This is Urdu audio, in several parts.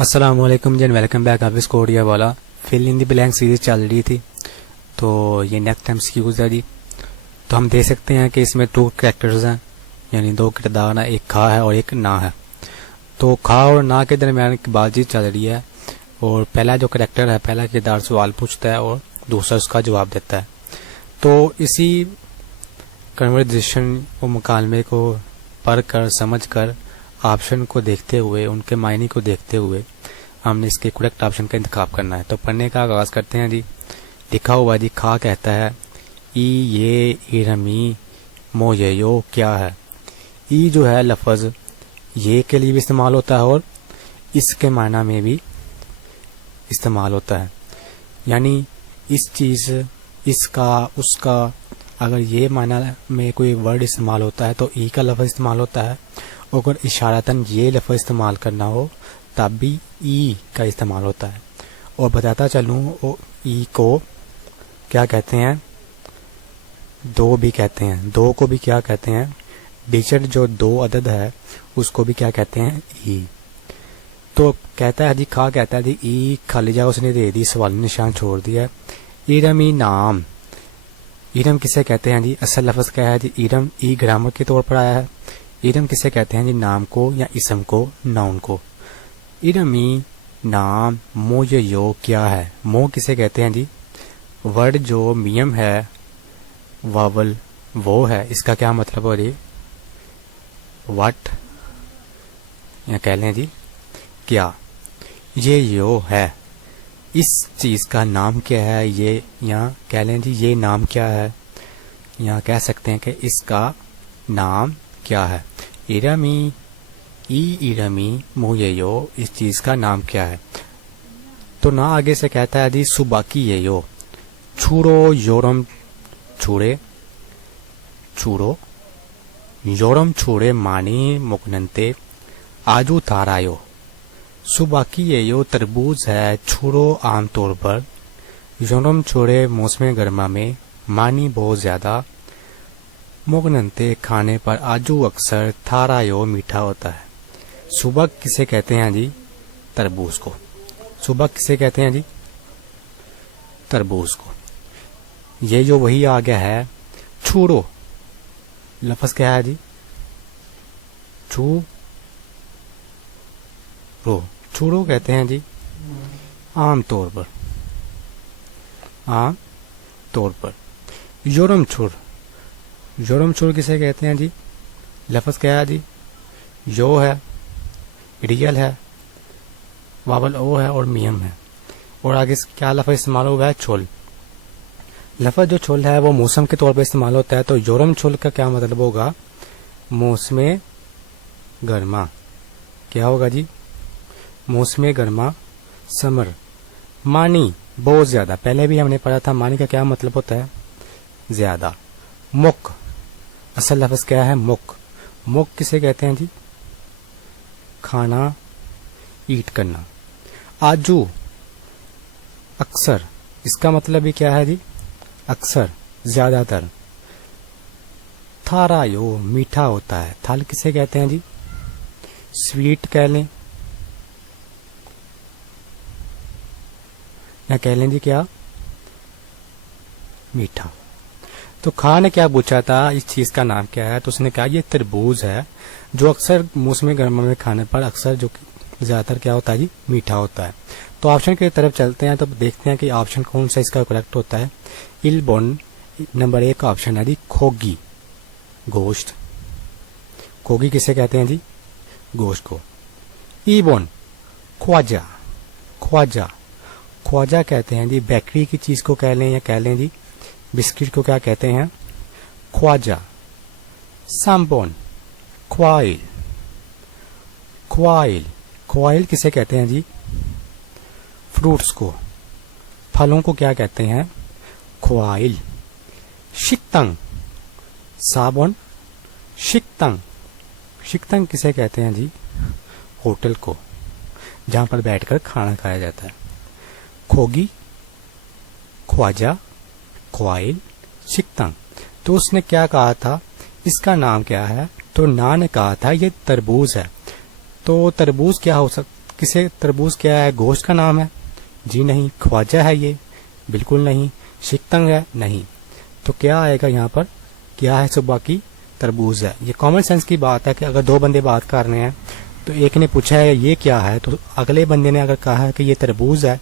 السلام علیکم جی، ویلکم بیک آفس کوڈیا والا فل ان دی بلینک سیریز چل رہی تھی، تو یہ نیکسٹ ٹائم کی گزاری. تو ہم دیکھ سکتے ہیں کہ اس میں 2 کریکٹرز ہیں، یعنی 2 کردار ہیں، ایک کھا ہے اور ایک نا ہے. تو کھا اور نا کے درمیان ایک بات چیت چل رہی ہے، اور پہلا جو کریکٹر ہے، پہلا کردار سوال پوچھتا ہے اور دوسرا اس کا جواب دیتا ہے. تو اسی کنورزیشن و مکالمے کو پڑھ کر سمجھ کر آپشن کو دیکھتے ہوئے، ان کے معنی کو دیکھتے ہوئے ہم نے اس کے کریکٹ آپشن کا انتخاب کرنا ہے. تو پڑھنے کا آغاز کرتے ہیں جی. لکھا ہوا جی، کھا کہتا ہے ای یہ ایرمی مو یہ یو کیا ہے. ای جو ہے لفظ یہ کے لیے بھی استعمال ہوتا ہے اور اس کے معنی میں بھی استعمال ہوتا ہے، یعنی اس چیز، اس کا، اس کا. اگر یہ معنی میں کوئی ورڈ استعمال ہوتا ہے تو ای کا لفظ استعمال ہوتا ہے، اگر اشارتاً یہ لفظ استعمال کرنا ہو تب بھی ای کا استعمال ہوتا ہے. اور بتاتا چلوں ای کو کیا کہتے ہیں، دو بھی کہتے ہیں. دو کو بھی کیا کہتے ہیں، ڈیجٹ جو 2 عدد ہے اس کو بھی کیا کہتے ہیں، ای. تو کہتا ہے جی، کھا کہتا ہے جی ای خالی جگہ اس نے دے دی، سوالی نشان چھوڑ دیا. ایرمی نام، ایرم کسے کہتے ہیں جی، اصل لفظ کیا ہے جی، ایرم. ای گرامر کے طور پر آیا ہے. ایرم کسے کہتے ہیں جی، نام کو یا اسم کو، ناؤن کو. ایرمی نام مو یہ یو کیا ہے. مو کسے کہتے ہیں جی، ورڈ جو میم ہے، واول وہ ہے، اس کا کیا مطلب ہو جی، وٹ، یا کہہ لیں جی کیا. یہ یو ہے، اس چیز کا نام کیا ہے یہ، یا کہہ لیں جی یہ نام کیا ہے، یا کہہ سکتے ہیں کہ اس کا نام کیا ہے. ایرمی ای ایرمی مو یہ یو، اس چیز کا نام کیا ہے. تو نہ آگے سے کہتا ہے جی سوباکی یہ یو، چھوڑو یورم چھوڑے، چھوڑو یورم چھوڑے مانی مکننتے آجو تارایو. سوباکی یہ یو تربوز ہے، چھوڑو عام طور پر، یورم چھوڑے موسم گرما میں، مانی بہت زیادہ، مغننتے کھانے پر، آجو اکثر، تھارایو میٹھا ہوتا ہے. سوبک کسے کہتے ہیں جی، تربوز کو. سوبک کسے کہتے ہیں جی، تربوز کو. یہ جو وہی آ گیا ہے چھوڑو، لفظ کیا ہے جی، چھوڑو کہتے ہیں جی عام طور پر، عام طور پر. یورم چھوڑ، یورم چھوڑ کسے کہتے ہیں جی، لفظ کیا ہے جی، یو ہے، ریئل ہے، واول او ہے اور میم ہے. اور آگے کیا لفظ استعمال ہوا ہے، چھول. لفظ جو چھول ہے وہ موسم کے طور پہ استعمال ہوتا ہے. تو یورم چھول کا کیا مطلب ہوگا، موسم گرما. کیا ہوگا جی، موسم گرما، سمر. مانی بہت زیادہ، پہلے بھی ہم نے پڑھا تھا، مانی کا کیا مطلب ہوتا ہے، زیادہ. مک، اصل لفظ کیا ہے، مک. مک کسے کہتے ہیں جی، کھانا، ایٹ کرنا. آجو اکثر، اس کا مطلب بھی کیا ہے جی، اکثر، زیادہ تر. تھارایو میٹھا ہوتا ہے. تھال کسے کہتے ہیں جی، سویٹ کہہ لیں، یا کہہ لیں جی کیا، میٹھا. تو کھا نے کیا پوچھا تھا، اس چیز کا نام کیا ہے، تو اس نے کہا یہ تربوز ہے، جو اکثر موسم گرما میں کھانے پر اکثر جو زیادہ تر کیا ہوتا ہے جی، میٹھا ہوتا ہے. تو آپشن کی طرف چلتے ہیں، تو دیکھتے ہیں کہ آپشن کون سا اس کا کریکٹ ہوتا ہے. البون نمبر 1 کا آپشن ہے جی، کھوگی، گوشت. کھوگی کسے کہتے ہیں جی، گوشت کو. ایبون خواجہ، خواجہ، خواجہ کہتے ہیں جی بیکری کی چیز کو کہہ لیں، یا کہہ لیں جی بسکٹ کو کیا کہتے ہیں، خواجہ. سامبون خوائل، خوائل، خوائل کسے کہتے ہیں جی، فروٹس کو، پھلوں کو کیا کہتے ہیں، خوائل. شکتنگ، صابن، شکتنگ، شکتنگ کسے کہتے ہیں جی، ہوٹل کو جہاں پر بیٹھ کر کھانا کھایا جاتا ہے. کھوگی، خواجہ، خوائل، شکتنگ. تو اس نے کیا کہا تھا، اس کا نام کیا ہے، تو نا نے کہا تھا یہ تربوز ہے. تو تربوز کیا ہو کسے تربوز کیا ہے؟ گوشت کا نام ہے؟ جی نہیں. خواجہ ہے یہ؟ بالکل نہیں. شکتنگ ہے؟ نہیں. تو کیا آئے گا یہاں پر؟ کیا ہے؟ صبح کی تربوز ہے. یہ کامن سینس کی بات ہے کہ اگر دو بندے بات کر رہے ہیں تو ایک نے پوچھا ہے یہ کیا ہے، تو اگلے بندے نے اگر کہا ہے کہ یہ تربوز ہے،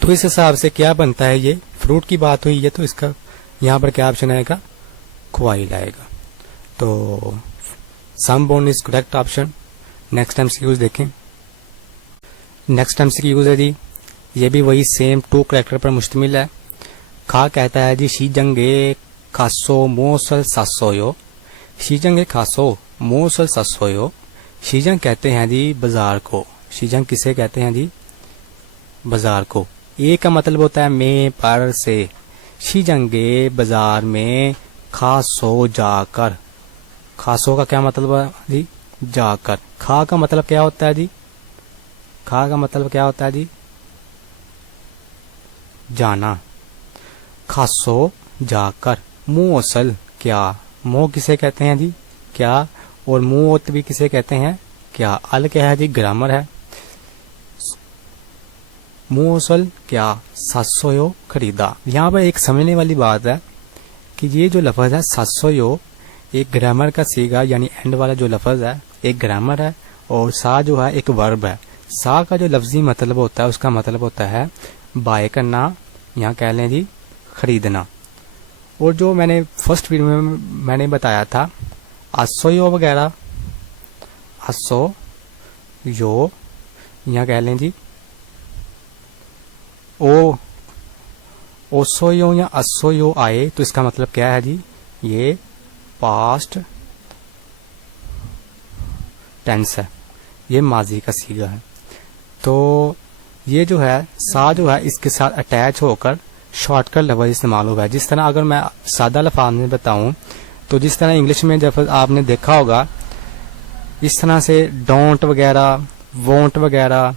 تو اس حساب سے کیا بنتا ہے؟ یہ فروٹ کی بات ہوئی ہے، تو اس کا یہاں پر کیا آپشن آئے گا؟ کوائل آئے گا. تو سم بون is correct option. Next M C Qs دیکھیں. نیکسٹ ایم سی کیوز ہے جی، یہ بھی وہی سیم 2 کریکٹر پر مشتمل ہے. کھا کہتا ہے جی شی جنگے کھاسو موسل ساسویو. شی جنگے کھاسو موسل ساسویو. شیجنگ کہتے ہیں جی بازار کو. شیجنگ کسے کہتے ہیں جی؟ بازار کو. اے کا مطلب ہوتا ہے میں، پر، سے. شیجنگے بازار میں کھاسو جا کر. کھاسو کا کیا مطلب ہے جی؟ جا کر. کھا کا مطلب کیا ہوتا ہے جی؟ کھا کا مطلب کیا ہوتا ہے جی؟ جانا. کھاسو جا کر. منہ اصل کیا. منہ کسے کہتے ہیں جی؟ کیا. اور منہ بھی کسے کہتے ہیں؟ کیا. ال کیا ہے جی؟ گرامر ہے. منہ اصل کیا. ساسویو خریدا. یہاں پر ایک سمجھنے والی بات ہے کہ یہ جو لفظ ہے ساسویو ایک گرامر کا سیگا، یعنی اینڈ والا جو لفظ ہے ایک گرامر ہے، اور سا جو ہے ایک ورب ہے. سا کا جو لفظی مطلب ہوتا ہے اس کا مطلب ہوتا ہے بائے کرنا، یہاں کہہ لیں جی خریدنا. اور جو میں نے فرسٹ ویڈیو میں میں نے بتایا تھا اسویو وغیرہ، اسو یو، یہاں کہہ لیں جی او، اوسویو یا اسویو آئے تو اس کا مطلب کیا ہے جی؟ یہ پاسٹ ٹینس ہے، یہ ماضی کا سیگا ہے. تو یہ جو ہے سا جو ہے اس کے ساتھ اٹیچ ہو کر شارٹ کٹ لفظ استعمال ہوا ہے. جس طرح اگر میں سادہ لفظ میں بتاؤں تو جس طرح انگلش میں جب آپ نے دیکھا ہوگا اس طرح سے ڈونٹ وغیرہ، وونٹ وغیرہ،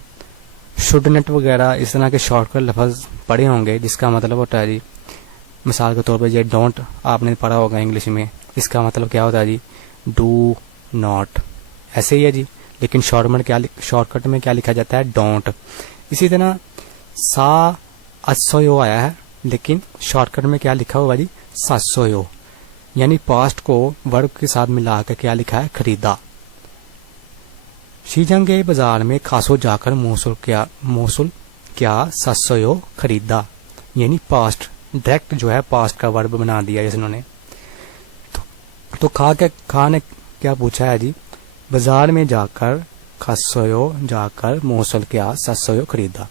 شوڈنٹ وغیرہ اس طرح کے شارٹ کٹ لفظ پڑھے ہوں گے، جس کا مطلب ہوتا ہے جی مثال کے طور پر یہ ڈونٹ آپ نے پڑھا ہوگا انگلش میں، اس کا مطلب کیا ہوتا ہے جی؟ Do not. ایسے ہی ہے جی، لیکن شارٹ کٹ میں کیا لکھا جاتا ہے؟ ڈونٹ. اسی طرح سا اسویو آیا ہے لیکن شارٹ کٹ میں کیا لکھا ہوا جی؟ ساسویو، یعنی پاسٹ کو ورب کے ساتھ ملا کر کیا لکھا ہے؟ خریدا. شیجنگ کے بازار میں کھاسو جا کر موصول کیا ساسویو خریدا، یعنی پاسٹ ڈائریکٹ جو ہے پاسٹ کا ورب بنا دیا اس انہوں نے. تو کھا نے کیا پوچھا ہے جی؟ بازار میں جا کر کھاسویو جا کر موصول کیا ساسویو خریدا.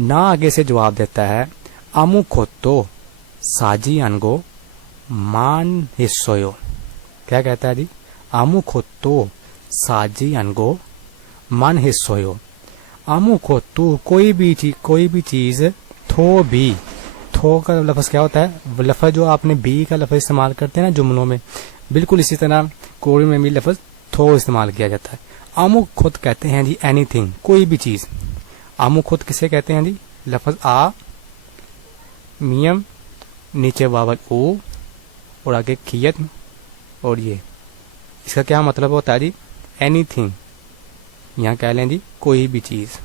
نہ آگے سے جواب دیتا ہے آمو کھوتو ساجی انگو مان ہسویو. کیا کہتا ہے جی؟ آمو کھوتو ساجی انگو من ہسویو. آمو کھوتو کوئی بھی چیز، تھو بھی. تھو کا لفظ کیا ہوتا ہے؟ لفظ جو آپ نے بی کا لفظ استعمال کرتے ہیں نا جملوں میں، بالکل اسی طرح کوری میں بھی لفظ تھو استعمال کیا جاتا ہے. آمو خود کہتے ہیں جی اینی تھنگ، کوئی بھی چیز. آمو خود کسے کہتے ہیں جی؟ لفظ آ، میم، نیچے واول او اور آگے کھیت، اور یہ اس کا کیا مطلب ہوتا ہے جی؟ Any thing. یہاں کہہ لیں جی کوئی بھی چیز.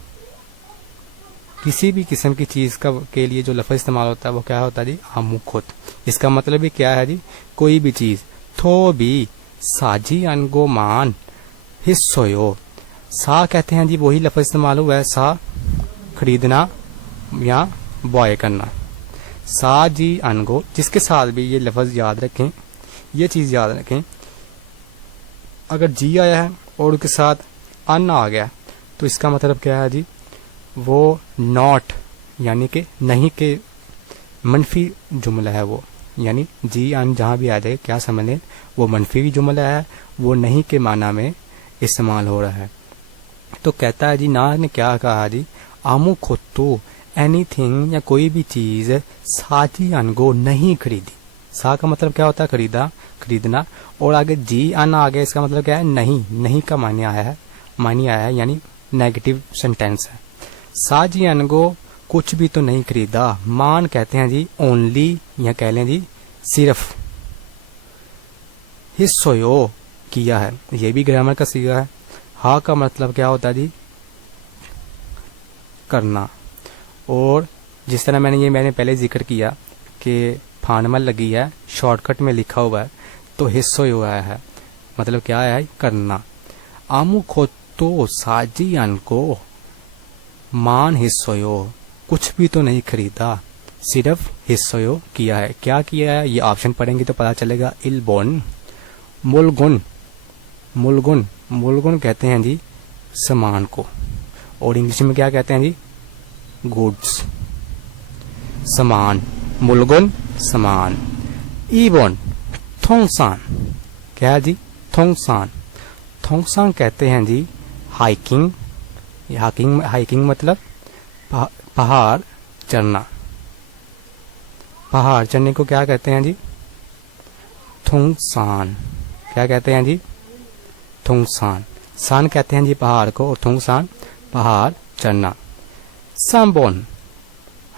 کسی بھی قسم کی چیز کے لیے جو لفظ استعمال ہوتا ہے وہ کیا ہوتا ہے جی؟ آمو خود. اس کا مطلب بھی کیا ہے جی؟ کوئی بھی چیز. تھو بھی ساجی انگو مان ہسویو. سا کہتے ہیں جی وہی لفظ استعمال ہوا ہے سا خریدنا یا بوائے کرنا. سا جی انگو، جس کے ساتھ بھی یہ لفظ یاد رکھیں، یہ چیز یاد رکھیں، اگر جی آیا ہے اور اس کے ساتھ ان آ گیا تو اس کا مطلب کیا ہے جی؟ وہ ناٹ یعنی کہ نہیں کے منفی جملہ ہے وہ، یعنی جی ان جہاں بھی آ جائے کیا سمجھ لیں وہ منفی جملہ ہے، وہ نہیں کے معنی میں استعمال ہو رہا ہے. تو کہتا ہے جی نا نے کیا کہا جی؟ آمو کھوتو اینی تھنگ یا کوئی بھی چیز ساجی انگو نہیں خریدی. سا کا مطلب کیا ہوتا ہے؟ خریدنا. اور آگے جی ان آ گیا، اس کا مطلب کیا ہے؟ نہیں کا معنی آیا ہے یعنی نیگیٹو سینٹینس ہے. ساجی انگو کچھ بھی تو نہیں خریدا. مان کہتے ہیں جی اونلی یا کہہ لیں جی صرف. ہسویو کیا ہے، یہ بھی گرامر کا سیگا ہے. ہا کا مطلب کیا ہوتا ہے جی؟ کرنا. اور جس طرح میں نے پہلے ذکر کیا کہ پھانمل لگی ہے, شارٹ کٹ میں لکھا ہوا ہے, تو حصہ ہوا ہے, مطلب کیا ہے, کرنا. آمو کھوتو ساجی ان کو مان حصو, کچھ بھی تو نہیں خریدا, صرف حصہ کیا ہے. کیا کیا ہے, یہ آپشن پڑھیں گے تو پتا چلے گا. البون ملگن, ملگن ملگن کہتے ہیں جی سامان کو, اور انگلش میں کیا کہتے ہیں جی, گوڈس. سامان, ملگن سامان. ایبون تھونگسان, کیا جی, تھونگسان. تھونگسان کہتے ہیں جی ہائکنگ. ہائکنگ مطلب پہاڑ چڑھنا. پہاڑ چڑھنے کو کیا کہتے ہیں جی, تھونگسان. کیا کہتے ہیں جی, تھونگسان. سان کہتے ہیں جی پہاڑ کو, اور تھونگسان پہاڑ چڑھنا. سامبون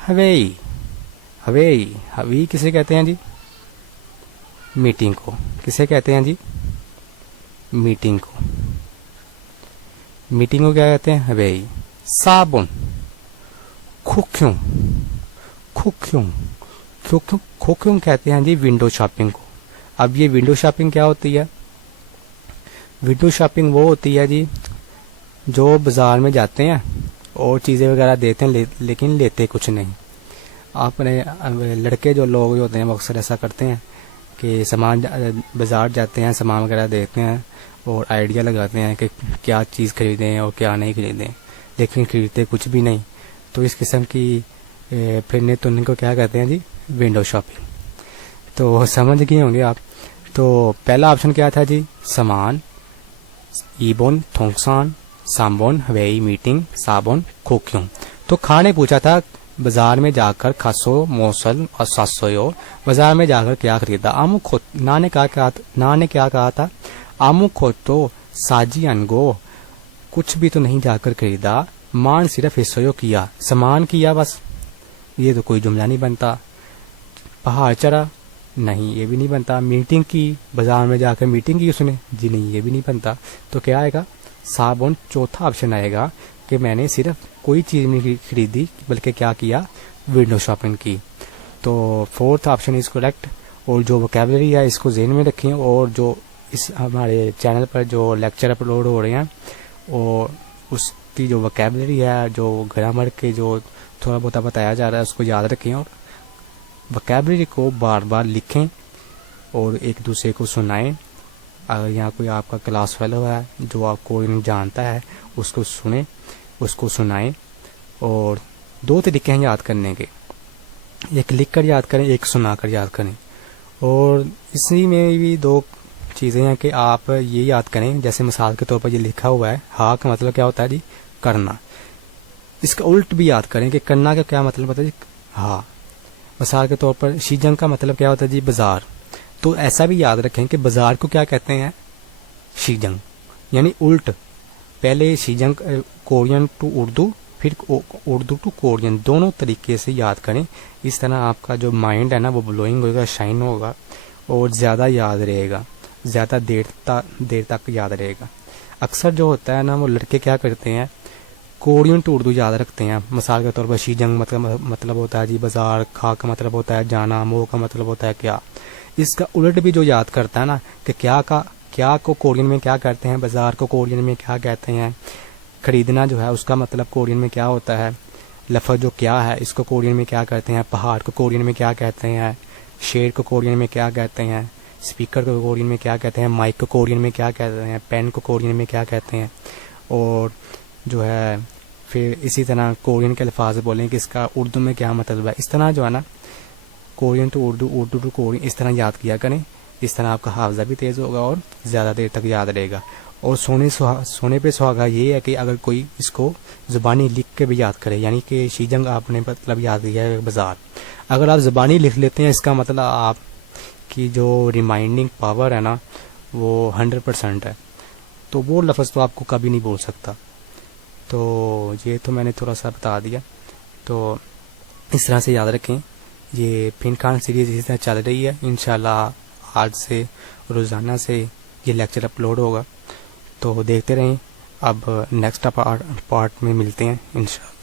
ہوئی, ہوئی ہوئی کسے کہتے ہیں جی, میٹنگ کو. کسے کہتے ہیں جی, میٹنگ کو. میٹنگ کو کیا کہتے ہیں, ہوئی. صابن کھوکھیوں, کھوکھیوں کھوکھیوں کھوکھیوں کہتے ہیں جی ونڈو شاپنگ کو. اب یہ ونڈو شاپنگ کیا ہوتی ہے, ونڈو شاپنگ وہ ہوتی ہے جی جو بازار میں جاتے ہیں اور چیزیں وغیرہ دیتے ہیں لیکن لیتے کچھ نہیں. اپنے لڑکے جو لوگ ہوتے ہیں وہ اکثر ایسا کرتے ہیں کہ سامان بازار جاتے ہیں, سامان وغیرہ دیکھتے ہیں اور آئیڈیا لگاتے ہیں کہ کیا چیز خریدیں اور کیا نہیں خریدیں, لیکن خریدتے کچھ بھی نہیں. تو اس قسم کی پھرنے تننے کو کیا کہتے ہیں جی, ونڈو شاپنگ. تو سمجھ گئے ہوں گے آپ. تو پہلا آپشن کیا تھا جی, سامان, ایبون تھونگسان, سامبون ہوئی میٹنگ, صابن کھوکھیوں. تو کھانے پوچھا تھا بازار میں جا کر کھاسو موسل اور ساسویو, بازار میں جا کر کیا خریدا. آمو کھو, نا نے کیا کہا تھا, آمو کھوتو ساجی انگو, کچھ بھی تو نہیں جا کر خریدا. مان صرف حصہ کیا, سامان کیا بس. یہ تو کوئی جملہ نہیں بنتا. پہاڑ چڑھا, نہیں یہ بھی نہیں بنتا. میٹنگ کی, بازار میں جا کر میٹنگ کی اس نے, جی نہیں یہ بھی نہیں بنتا. تو کیا آئے گا, صابن. چوتھا آپشن آئے گا کہ میں نے صرف کوئی چیز نہیں خریدی بلکہ کیا کیا, ونڈو شاپنگ کی. تو فورتھ آپشن از کریکٹ. اور جو ووکیبلری ہے اس کو ذہن میں رکھیں, اور جو اس ہمارے چینل پر جو لیکچر اپلوڈ ہو رہے ہیں اور اس کی جو ووکیبلری ہے, جو گرامر کے جو تھوڑا بہت بتایا جا رہا ہے اس کو یاد رکھیں, اور ووکیبلری کو بار بار لکھیں اور ایک دوسرے کو سنائیں. اگر یہاں کوئی آپ کا کلاس فیلو ہے جو آپ کو جانتا ہے اس کو سنیں, اس کو سنائیں. اور دو طریقے ہیں یاد کرنے کے, ایک لکھ کر یاد کریں, ایک سنا کر یاد کریں. اور اسی میں بھی دو چیزیں ہیں کہ آپ یہ یاد کریں, جیسے مثال کے طور پر یہ لکھا ہوا ہے, ہا کا مطلب کیا ہوتا ہے جی, کرنا. اس کا الٹ بھی یاد کریں کہ کرنا کا کیا مطلب ہوتا ہے جی, ہا. مثال کے طور پر شیجنگ کا مطلب کیا ہوتا ہے جی, بازار. تو ایسا بھی یاد رکھیں کہ بازار کو کیا کہتے ہیں, شیجنگ. یعنی الٹ, پہلے شیجنگ کورین ٹو اردو, پھر اردو ٹو کورین, دونوں طریقے سے یاد کریں. اس طرح آپ کا جو مائنڈ ہے نا وہ بلوئنگ ہوگا, شائن ہوگا, اور زیادہ یاد رہے گا, زیادہ دیر تک یاد رہے گا. اکثر جو ہوتا ہے نا وہ لڑکے کیا کرتے ہیں, کورین ٹو اردو یاد رکھتے ہیں. مثال کے طور پر شیجنگ مطلب ہوتا ہے جی بازار, کھا کا مطلب ہوتا ہے جانا, مو کا مطلب ہوتا ہے کیا. اس کا الٹ بھی جو یاد کرتا ہے نا کہ کیا کو کورین میں کیا کہتے ہیں, بازار کو کورین میں کیا کہتے ہیں, خریدنا جو ہے اس کا مطلب کورین میں کیا ہوتا ہے, لفظ جو کیا ہے اس کو کورین میں کیا کہتے ہیں, پہاڑ کو کورین میں کیا کہتے ہیں, شیر کو کورین میں کیا کہتے ہیں, اسپیکر کو کورین میں کیا کہتے ہیں, مائک کو کورین میں کیا کہتے ہیں, پین کو کورین میں کیا کہتے ہیں. اور جو ہے پھر اسی طرح کورین کے الفاظ بولیں کہ اس کا اردو میں کیا مطلب ہے. اس طرح جو ہے نا Korean to Urdu, Urdu to Korean, اس طرح یاد کیا کریں. اس طرح آپ کا حافظہ بھی تیز ہوگا اور زیادہ دیر تک یاد رہے گا. اور سونے پہ سہاگا یہ ہے کہ اگر کوئی اس کو زبانی لکھ کے بھی یاد کرے, یعنی کہ شیجنگ آپ نے مطلب یاد کیا ہے بازار, اگر آپ زبانی لکھ لیتے ہیں اس کا مطلب آپ کی جو ریمائنڈنگ پاور ہے نا وہ 100% ہے, تو وہ لفظ تو آپ کو کبھی نہیں بول سکتا. تو یہ تو میں نے تھوڑا سا بتا دیا. تو اس طرح سے یاد رکھیں. یہ پن کارڈ سیریز اسی طرح چل رہی ہے. انشاءاللہ آج سے روزانہ سے یہ لیکچر اپلوڈ ہوگا, تو دیکھتے رہیں. اب نیکسٹ پارٹ میں ملتے ہیں انشاءاللہ.